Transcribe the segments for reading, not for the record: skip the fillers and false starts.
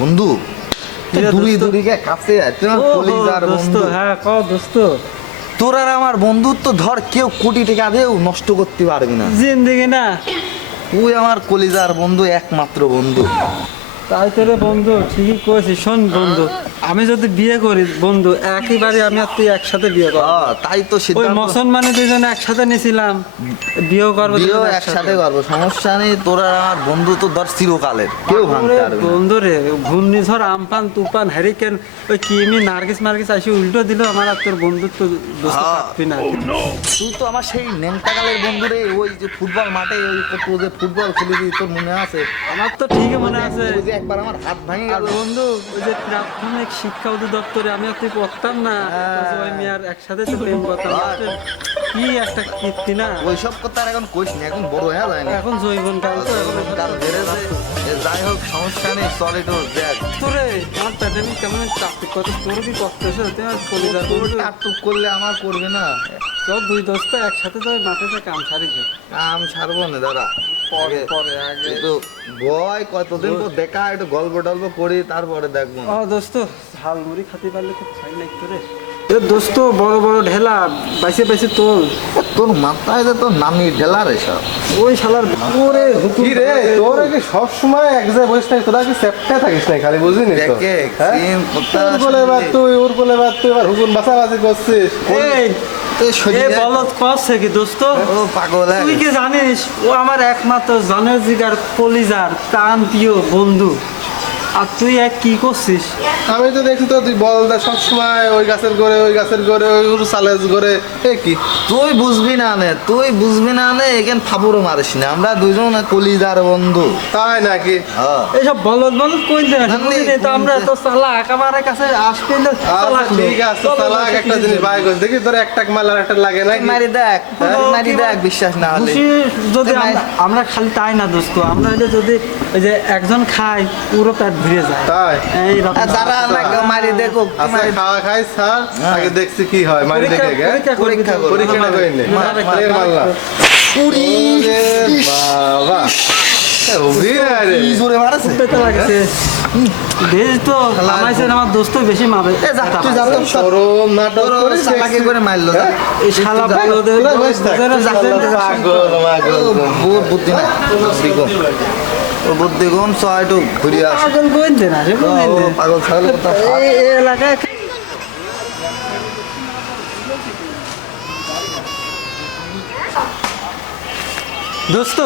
বন্ধু দূরে দূরে কাছে কলিজার বন্ধু। হ্যাঁ ক দোস্ত, তোর আর আমার বন্ধুত্ব ধর কেউ কোটি টাকা দিয়েও নষ্ট করতে পারবি না। জিন্দেগি না। তুই আমার কলিজার বন্ধু, একমাত্র বন্ধু। তাই তো রে বন্ধু, ঠিকই করেছিস। শোন বন্ধু, আমি যদি বিয়ে করি বন্ধু, একইবারে আমি আর তুই একসাথে বিয়ে করবো। তাই তো ওই সিদ্ধান্ত। মুসলমানে দুজনে একসাথে নিয়েছিলাম, বিয়েও করবো, বিয়েও একসাথে করবো, সমস্যা নেই। তোর আর আমার বন্ধু তো ধর চিরকালের, কেউ ভাঙতে পারবে না। বন্ধু রে, ঘূর্ণিঝড় আমফান তুফান হ্যারিকেন ওই কিমি নার্গিস মার্গিস আসি উল্টো দিল, আমার আর তোর বন্ধুত্ব থাকবি না। তুই তো আমার সেই নেংটাকালের বন্ধু রে, ওই যে ফুটবল মাঠে ওই তুই যে ফুটবল খেলি, তোর মনে আছে? আমার তো ঠিকই মনে আছে। ওই যে একবার আমার হাত ভেঙে আর গেল। বন্ধু, ওই যে প্রাথমিক শিক্ষা অধিদপ্তরে আমি আর তুই পড়তাম না, ওই মেয়ার একসাথে তো প্রেম করতাম। কি একটা কীর্তি না। ওইসব কথা আর এখন কইস না, এখন বড় হয়ে যায় না, এখন জৈবন কাল তো, এখন কাল বেড়েছে। যাই হোক, সমস্যা নেই, চল একটু দেখ। তোরে আমার প্যাটার্ন কেমন চাকরি কত, তোর কি করতেছে? তুই আর কলিজার তোর বন্ধু, টাকটুক করলে আমার করবে না। তোর দুই দোস্ত একসাথে তো মাঠে যে কাম সারি দে। আমি ছাড়বো না দাদা। পরে পরে আগে একটু বয়, কতদিন পর দেখা, একটু গল্প টল্প করি, তারপরে দেখবো। ও দোস্ত, ঝাল মুড়ি খাতে পারলে খুব খাই না একটু রে। এ দোস্ত, বড় বড় ঢেলা বাইসে বাইসে তোল। তোর মাথায় যে তোর নানি ঢেলা রে সব। ওই শালার ওরে হুকুম কি রে, তোর কি সব সময় এক জায়গায় বসে থাকিস? তোরা কি সেপটে থাকিস না খালি, বুঝলি তো? দেখে হ্যাঁ? সিম কথা ওর বলে বাদ তুই, ওর বলে বাদ তুই, এবার হুকুম বাঁচাবাচি করছিস। এই তো এ শরীরে বলত কচ্ছে কি দোস্ত? ও পাগল হয়ে তুই কি গেছে। জানিস ও আমার একমাত্র জানের জিগার কলিজার প্রাণ প্রিয় বন্ধু, আর তুই এক কি করছিস? আমি তো দেখছি তো তুই বল দা সব সময় ওই গাছের গোড়ে, ওই গাছের গোড়ে, ওই সালেজ গোড়ে। এ কি তুই বুঝবি না নে, তুই বুঝবি না নে, এখানে ফাবুরও মারিস না, আমরা দুজন কলিজার বন্ধু। তাই নাকি? হ্যাঁ। এইসব বলদ বলদ কই দেন, না, বুঝলি তো আমরা তো চালাক, আমার কাছে আসবে না চালাক আচ্ছা, ঠিক আছে, চালাক একটা জিনিস বাই কর দেখি, তোর একটা মাল আর একটা লাগে নাকি? মারি দেখ, মারি দেখ, বিশ্বাস না হলে। খুশি যদি তুই আমরা খালি তাই না দোস্ত, আমরা হলে যদি ওই যে একজন খাই পুরো পেট ভরে যায়। তাই এই রকম যারা আমাকে মারি দেখো, আচ্ছা, খাওয়া খাই স্যার, আগে দেখছি কি হয়, মারি দেখে গে। পরীক্ষা কর। পরীক্ষাটা করে নে। এর মাল্লা। পুরি ওরে বাবা, এ অভিনয় রে। কি জোরে মারাছে। পেতে লাগছে বেশ তো আমাইছে, আমার দোস্ত বেশি মারে। এ যা, তুই যা তো, সরম নাটক তোর করিস চালাকি দেখছি। করে মারলো যা। এই শালা বলদের তোরা বসে থাক। পাগল, পাগল। ওর বুদ্ধি নাই, বুদ্ধি কম। ওর বুদ্ধি কম, চ একটু ঘুরিয়ে আস। পাগল কইন দে না, সে কইন দে। পাগল ছাগলের কথা থাক। এই এলাকায় দোস্ত,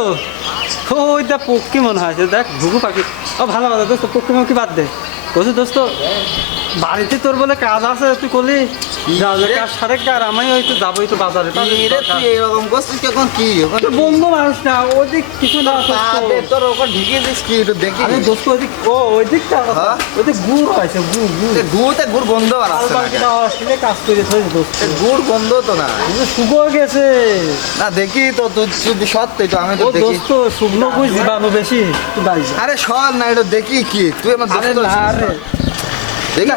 ওইটা পক্ষী মনে হয়, দেখ ঘুঘু পাখি। ও ভালো কথা দোস্ত, পক্ষী মাখি বাদ দে। বলছি দোস্ত, বাড়িতে তোর বলে কাজ আছে, তুই করলি যাও, যে কাজ সারে কার, আমি হয়তো যাবো একটু বাজারে। কি রে তুই এরকম করছিস কখন? কি ওখানে তোর বন্ধু মানুষ না, ওদিক কিছু না দে, তোর ওখানে ঢুকিয়ে দিস কি একটু দেখি। আরে দোস্ত, ওদিক ওই দিকটা হ্যাঁ? ওদিক গুড় হয়েছে, গুড় গুড় গুড়তে গুড় গন্ধ আর আর আসছে না। বাকিটা অশ্লীলে কাজ করে থইছে দোস্ত। গুড় গন্ধ তো না। শুকো গেছে না দেখি তো, তুই যদি সত্যি তো আমি তো ও দেখি। দোস্ত, শুকনো কই জীবাণু বেশি, তুই বাড়ি যা। আরে সর না, এটা দেখি কি তুই আমার আরে দোস্ত না রে, দেখি।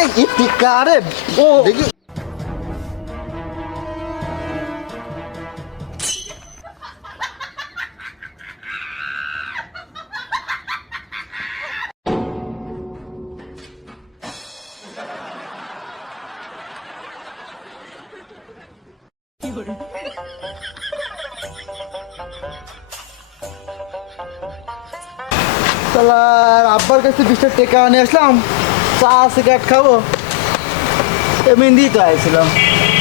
এই টিকা রে, ও দেখি। শালার আব্বার কাছে 20 টাকা নিয়ে আসলাম, চা সিগারেট খাবো, এমনি তো আইছিলাম,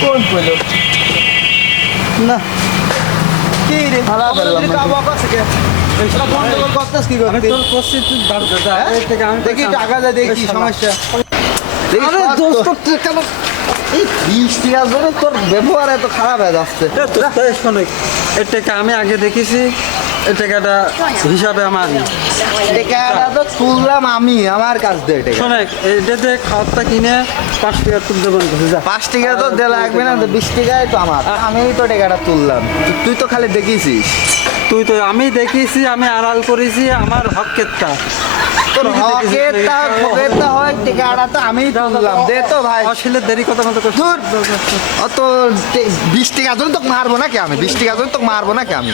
কোন পেলো না। কি রে ভাড়া পেলাম গন্ডগোল করতেস কি আমি করতে? তোর করছি, তুই বাড়ি যা। এই থেকে আমি দেখি টাকা যা, দেখি সমস্যা। দেখি আরে সব তো- দোস্ত, তুই কেন এই 20 টাকা ধরে তোর ব্যবহার এত খারাপ হয়ে যাচ্ছে। এই টাকা আমি আগে দেখেছি, এই টাকাটা হিসাবে আমার। টাকাটা তো তুললাম আমি, আমার কাছ দিয়ে টাকা। শোনে, এটা যে খাওয়ারটা কিনে 5 টাকা তুলতে দেবো যা। 5 টাকা তো দেওয়া লাগবে না, তো 20 টাকাই তো আমার, আমি তো টাকাটা তুললাম, তুই তো খালি দেখিছিস। তুই তো আমি দেখিছি, আমি আড়াল করেছি আমার হকেরটা। তোর তুই কি দেখিছিস? হকেরটা ভোগেরটা হয় টেকাটা তো আমিই তুললাম, দে তো ভাই। আসলে দেরি কথা মতো করছিস। ধুর, অত 20 টাকা জন্য তোকে মারবো নাকি আমি, 20 টাকা জন্য তোকে মারবো নাকি আমি।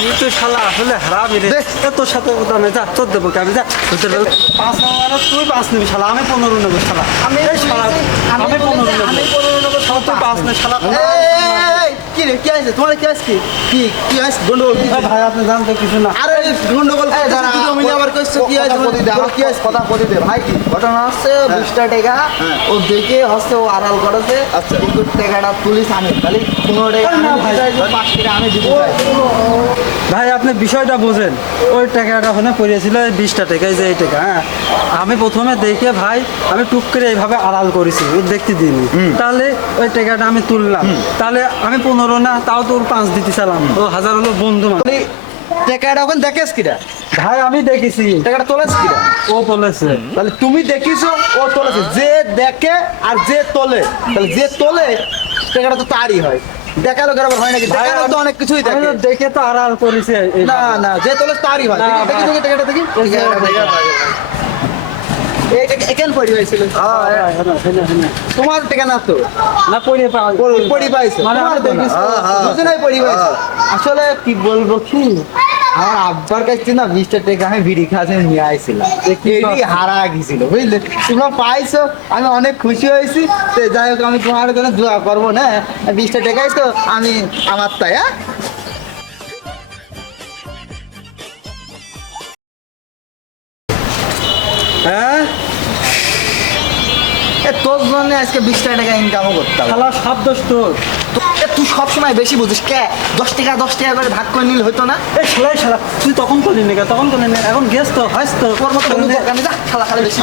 তুই তো শালা আসলে হারাবি রে। দে। এ তোর সাথে কথা নেই, যা তোর দেবো আমি, যা তোর দেবো। 5 নম্বর তুই 5 নিবি শালা, আমি 15 নেবো শালা। আমি এই শালা, আমি 15 নেবো। আমি 15 নেবো, শালা তুই 5 নে শালা। এই, কি রে, কি আছে তোমার, কি আছে, কি আছে গন্ডগোল কি? এ ভাই আপনি জানতো কিছু না। আরে গন্ডগোল দুটো মিলে আবার কইছো কি আছে, কি আছে, কথা বলি দে ভাই। কি ঘটনা হচ্ছে, 20টা টাকা ও দেখে হচ্ছে ও আড়াল করেছে, কিন্তু টাকাটা তুলিস আমি খালি 15 টাকা আমি দিতে চাইছি, 5 টাকা আমি দিতে চাইছি। ভাই আপনি বিষয়টা বোঝেন, ওই টাকাটা ওখানে পড়েছিল এই 20টা টাকায়, যে এই টাকা, হ্যাঁ আমি প্রথমে দেখে ভাই আমি টুক করে এইভাবে আড়াল করেছি, ও দেখতে দিইনি, তাহলে ওই টাকাটা আমি তুললাম, তাহলে আমি 15 না, তাও তোর 5 দিতে চালাম, ও হাজার হলো বন্ধু মানে। তুই টাকাটা ওখানে দেখেস কিরা, ভাই আমি দেখেছি টাকাটা তোলেস কিরা? ও বলেছে। তাহলে তুমি দেখিছো ও তোলেছে, যে দেখে আর যে তোলে, তাহলে যে তোলে টাকাটা তো তারই হয়, দেখালো কেন হয় নাকি? ভাই, দেখালো তো অনেক কিছুই আমি দেখে। তো দেখে তো আড়াল করেছি এইভাবে। না না, যে তোলে তারই হয়। না, দেখি ভাই। দেখি টাকাটা দেখি, এখানে পড়ি হয়েছিল। তোমার টাকা না তো, না পড়ে পাওয়া পড়ি পাইছো, মানে তোমার আমি তো না। দেখেছি। দুজনেই পড়ি পাইছো। আসলে কি বলবো কি, আমার আব্বার কাছে না 20টা টাকা আমি বিড়ি খাওয়াতে নিয়ে আইছিলাম, এটি হারা গেছিল বুঝলে, তোমরা পাইছো, আমি অনেক খুশি হয়েছি। তো যাই হোক, আমি তোমার জন্য দোয়া করবো না, 20টা টাকাই তো আমি আমার তাই। হ্যাঁ তোর জন্য আজকে 20টা টাকা ইনকামও করতাম। শালা সব দোষ তোর। তুই সবসময় বেশি বুঝিস কে, 10 টাকা করে ভাগ করে নিলে হতো না? এই শালাই শালা, তুই তখন করলি না, তখন করলি না, এখন গেছ তো, হয়স তো। তোর মতো বন্ধু দরকার নেই, যা শালা খালি বেশি